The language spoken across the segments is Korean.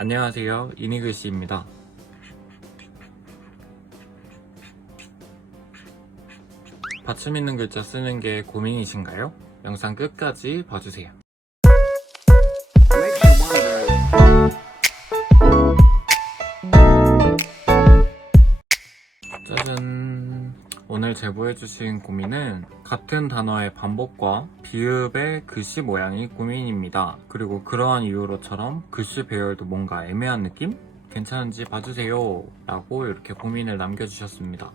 안녕하세요, 이니글씨입니다. 받침 있는 글자 쓰는 게 고민이신가요? 영상 끝까지 봐주세요. 짜잔! 오늘 제보해주신 고민은 같은 단어의 반복과 비읍의 글씨 모양이 고민입니다. 그리고 그러한 이유로처럼 글씨 배열도 뭔가 애매한 느낌? 괜찮은지 봐주세요 라고 이렇게 고민을 남겨주셨습니다.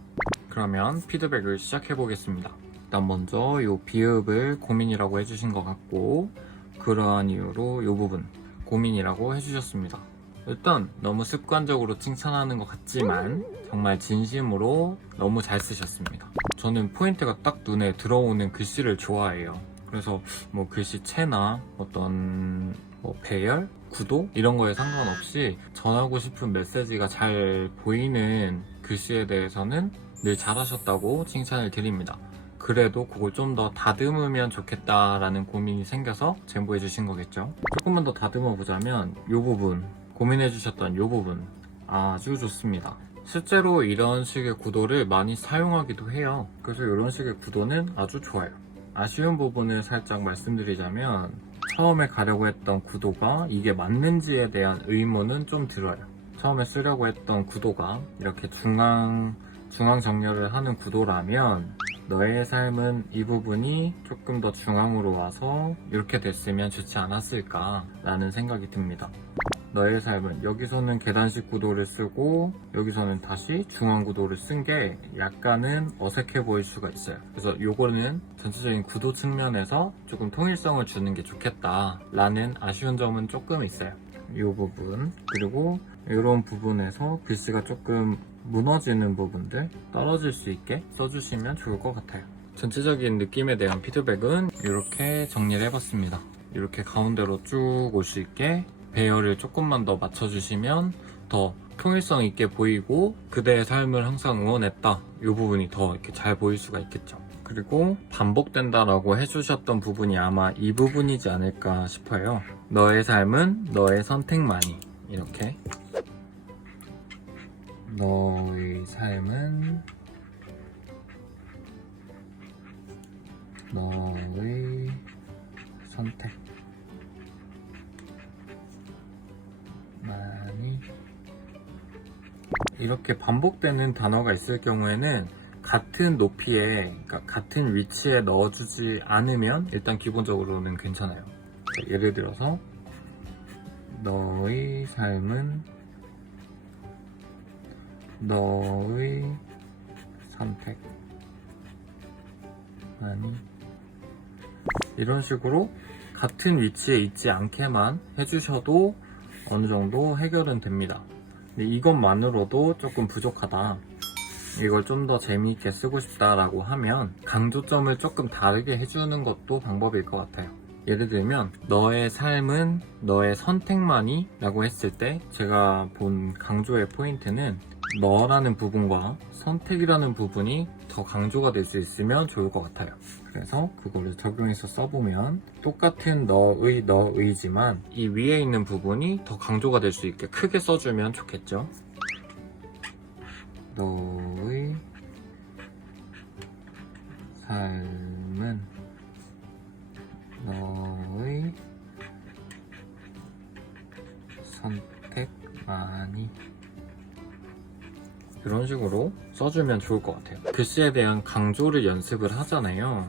그러면 피드백을 시작해보겠습니다. 일단 먼저 이 비읍을 고민이라고 해주신 것 같고, 그러한 이유로 이 부분 고민이라고 해주셨습니다. 일단 너무 습관적으로 칭찬하는 것 같지만 정말 진심으로 너무 잘 쓰셨습니다. 저는 포인트가 딱 눈에 들어오는 글씨를 좋아해요. 그래서 뭐 글씨체나 어떤 배열, 구도 이런 거에 상관없이 전하고 싶은 메시지가 잘 보이는 글씨에 대해서는 늘 잘하셨다고 칭찬을 드립니다. 그래도 그걸 좀 더 다듬으면 좋겠다라는 고민이 생겨서 제보해 주신 거겠죠. 조금만 더 다듬어 보자면 이 부분, 고민해 주셨던 이 부분 아주 좋습니다. 실제로 이런 식의 구도를 많이 사용하기도 해요. 그래서 이런 식의 구도는 아주 좋아요. 아쉬운 부분을 살짝 말씀드리자면 처음에 가려고 했던 구도가 이게 맞는지에 대한 의문은 좀 들어요. 처음에 쓰려고 했던 구도가 이렇게 중앙 정렬을 하는 구도라면 너의 삶은 이 부분이 조금 더 중앙으로 와서 이렇게 됐으면 좋지 않았을까 라는 생각이 듭니다. 너의 삶은 여기서는 계단식 구도를 쓰고 여기서는 다시 중앙 구도를 쓴 게 약간은 어색해 보일 수가 있어요. 그래서 요거는 전체적인 구도 측면에서 조금 통일성을 주는 게 좋겠다 라는 아쉬운 점은 조금 있어요. 이 부분, 그리고 이런 부분에서 글씨가 조금 무너지는 부분들 떨어질 수 있게 써주시면 좋을 것 같아요. 전체적인 느낌에 대한 피드백은 이렇게 정리를 해봤습니다. 이렇게 가운데로 쭉 올 수 있게 배열을 조금만 더 맞춰주시면 더 통일성 있게 보이고 그대의 삶을 항상 응원했다 이 부분이 더 이렇게 잘 보일 수가 있겠죠. 그리고 반복된다라고 해주셨던 부분이 아마 이 부분이지 않을까 싶어요. 너의 삶은 너의 선택만이, 이렇게 너의 삶은 너의 선택 많이, 이렇게 반복되는 단어가 있을 경우에는 같은 높이에, 그러니까 같은 위치에 넣어주지 않으면 일단 기본적으로는 괜찮아요. 예를 들어서 너의 삶은 너의 선택 많이, 이런 식으로 같은 위치에 있지 않게만 해주셔도 어느 정도 해결은 됩니다. 근데 이것만으로도 조금 부족하다, 이걸 좀 더 재미있게 쓰고 싶다라고 하면 강조점을 조금 다르게 해주는 것도 방법일 것 같아요. 예를 들면 너의 삶은 너의 선택만이 라고 했을 때 제가 본 강조의 포인트는 너라는 부분과 선택이라는 부분이 더 강조가 될 수 있으면 좋을 것 같아요. 그래서 그거를 적용해서 써보면 똑같은 너의지만 이 위에 있는 부분이 더 강조가 될 수 있게 크게 써주면 좋겠죠. 너의 삶은 너의 선택만이, 이런 식으로 써주면 좋을 것 같아요. 글씨에 대한 강조를 연습을 하잖아요.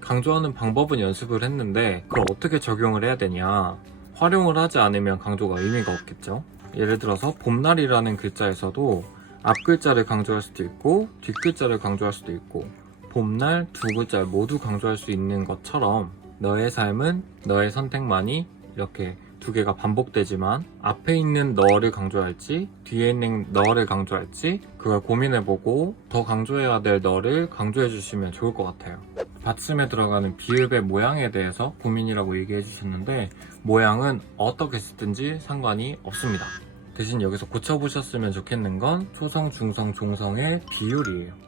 강조하는 방법은 연습을 했는데 그걸 어떻게 적용을 해야 되냐, 활용을 하지 않으면 강조가 의미가 없겠죠. 예를 들어서 봄날이라는 글자에서도 앞 글자를 강조할 수도 있고 뒷 글자를 강조할 수도 있고 봄날 두 글자를 모두 강조할 수 있는 것처럼 너의 삶은 너의 선택만이, 이렇게 두 개가 반복되지만 앞에 있는 너를 강조할지 뒤에 있는 너를 강조할지 그걸 고민해보고 더 강조해야 될 너를 강조해 주시면 좋을 것 같아요. 받침에 들어가는 비읍의 모양에 대해서 고민이라고 얘기해 주셨는데 모양은 어떻게 쓰든지 상관이 없습니다. 대신 여기서 고쳐보셨으면 좋겠는 건 초성, 중성, 종성의 비율이에요.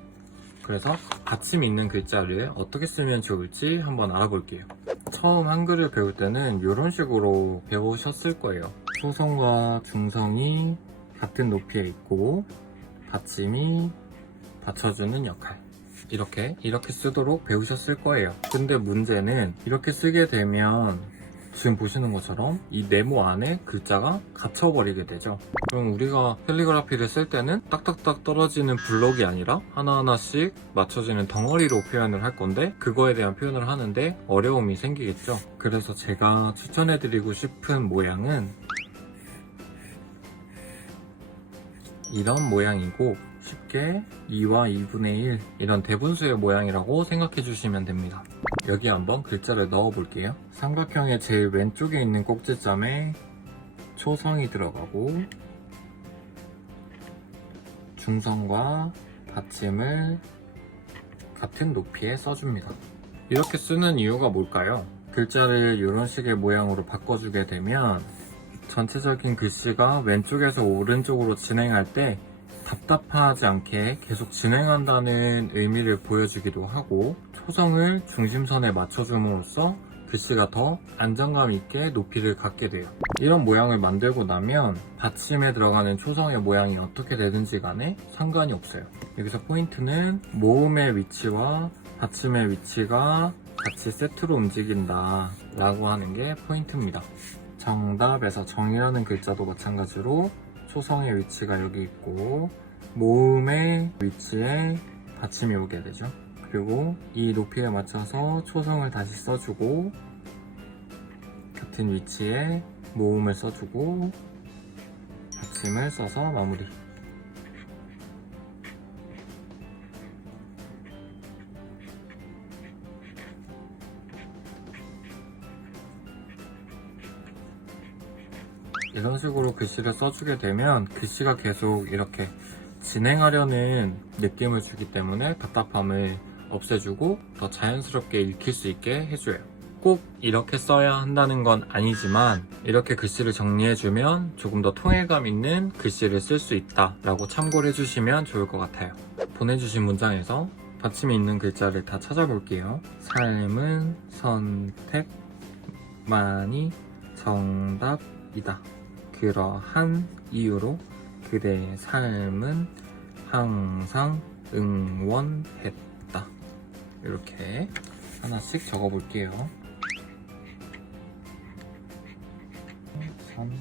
그래서 받침이 있는 글자를 어떻게 쓰면 좋을지 한번 알아볼게요. 처음 한글을 배울 때는 이런 식으로 배우셨을 거예요. 초성과 중성이 같은 높이에 있고 받침이 받쳐주는 역할. 이렇게 쓰도록 배우셨을 거예요. 근데 문제는 이렇게 쓰게 되면 지금 보시는 것처럼 이 네모 안에 글자가 갇혀버리게 되죠. 그럼 우리가 캘리그라피를 쓸 때는 딱딱딱 떨어지는 블록이 아니라 하나하나씩 맞춰지는 덩어리로 표현을 할 건데 그거에 대한 표현을 하는데 어려움이 생기겠죠. 그래서 제가 추천해드리고 싶은 모양은 이런 모양이고 쉽게 2와 2분의 1 이런 대분수의 모양이라고 생각해 주시면 됩니다. 여기 한번 글자를 넣어 볼게요. 삼각형의 제일 왼쪽에 있는 꼭지점에 초성이 들어가고 중성과 받침을 같은 높이에 써줍니다. 이렇게 쓰는 이유가 뭘까요? 글자를 이런 식의 모양으로 바꿔주게 되면 전체적인 글씨가 왼쪽에서 오른쪽으로 진행할 때 답답하지 않게 계속 진행한다는 의미를 보여주기도 하고 초성을 중심선에 맞춰줌으로써 글씨가 더 안정감 있게 높이를 갖게 돼요. 이런 모양을 만들고 나면 받침에 들어가는 초성의 모양이 어떻게 되든지 간에 상관이 없어요. 여기서 포인트는 모음의 위치와 받침의 위치가 같이 세트로 움직인다 라고 하는 게 포인트입니다. 정답에서 정이라는 글자도 마찬가지로 초성의 위치가 여기 있고 모음의 위치에 받침이 오게 되죠. 그리고 이 높이에 맞춰서 초성을 다시 써주고 같은 위치에 모음을 써주고 받침을 써서 마무리. 이런 식으로 글씨를 써주게 되면 글씨가 계속 이렇게 진행하려는 느낌을 주기 때문에 답답함을 없애주고 더 자연스럽게 읽힐 수 있게 해줘요. 꼭 이렇게 써야 한다는 건 아니지만 이렇게 글씨를 정리해주면 조금 더 통일감 있는 글씨를 쓸 수 있다 라고 참고를 해주시면 좋을 것 같아요. 보내주신 문장에서 받침이 있는 글자를 다 찾아볼게요. 삶은 선택만이 정답이다. 그러한 이유로 그대의 삶은 항상 응원했다. 이렇게 하나씩 적어볼게요. 선택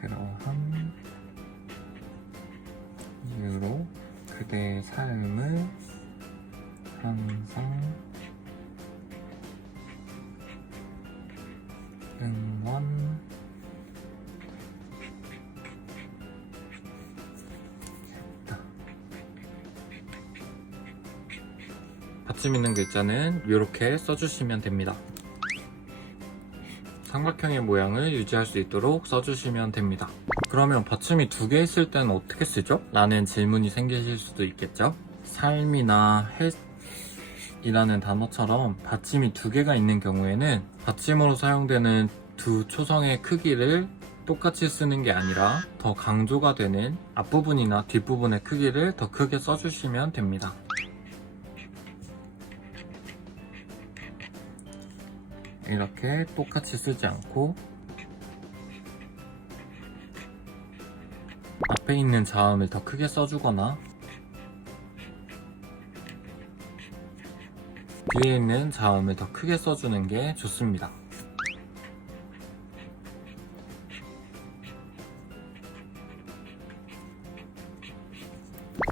그러한 이유로 그대의 삶을 항상 응원했다. 받침 있는 글자는 이렇게 써주시면 됩니다. 삼각형의 모양을 유지할 수 있도록 써주시면 됩니다. 그러면 받침이 두 개 있을 때는 어떻게 쓰죠? 라는 질문이 생기실 수도 있겠죠? 삶이나 햇이라는 단어처럼 받침이 두 개가 있는 경우에는 받침으로 사용되는 두 초성의 크기를 똑같이 쓰는 게 아니라 더 강조가 되는 앞부분이나 뒷부분의 크기를 더 크게 써주시면 됩니다. 이렇게 똑같이 쓰지 않고 앞에 있는 자음을 더 크게 써주거나 뒤에 있는 자음을 더 크게 써주는 게 좋습니다.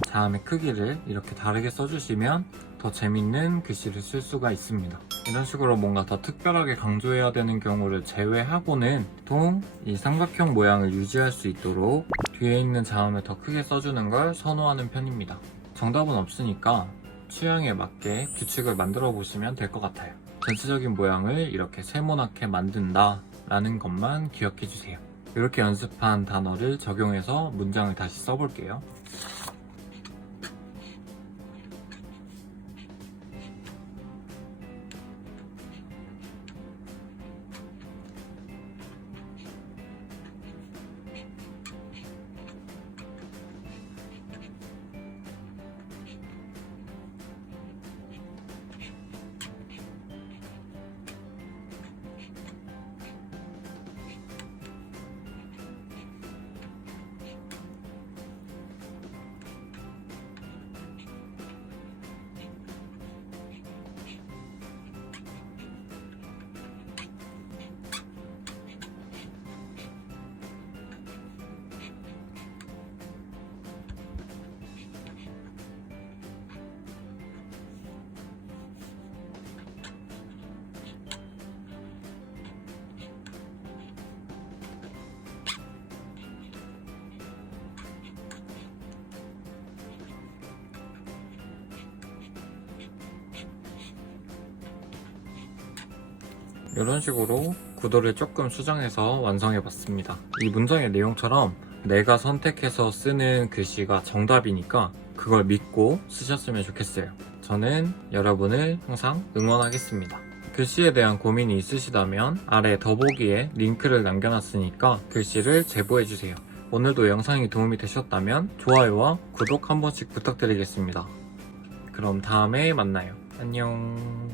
자음의 크기를 이렇게 다르게 써주시면 더 재밌는 글씨를 쓸 수가 있습니다. 이런 식으로 뭔가 더 특별하게 강조해야 되는 경우를 제외하고는 보통 이 삼각형 모양을 유지할 수 있도록 뒤에 있는 자음을 더 크게 써주는 걸 선호하는 편입니다. 정답은 없으니까 취향에 맞게 규칙을 만들어 보시면 될 것 같아요. 전체적인 모양을 이렇게 세모나게 만든다 라는 것만 기억해 주세요. 이렇게 연습한 단어를 적용해서 문장을 다시 써볼게요. 이런 식으로 구도를 조금 수정해서 완성해봤습니다. 이 문장의 내용처럼 내가 선택해서 쓰는 글씨가 정답이니까 그걸 믿고 쓰셨으면 좋겠어요. 저는 여러분을 항상 응원하겠습니다. 글씨에 대한 고민이 있으시다면 아래 더보기에 링크를 남겨놨으니까 글씨를 제보해주세요. 오늘도 영상이 도움이 되셨다면 좋아요와 구독 한 번씩 부탁드리겠습니다. 그럼 다음에 만나요. 안녕.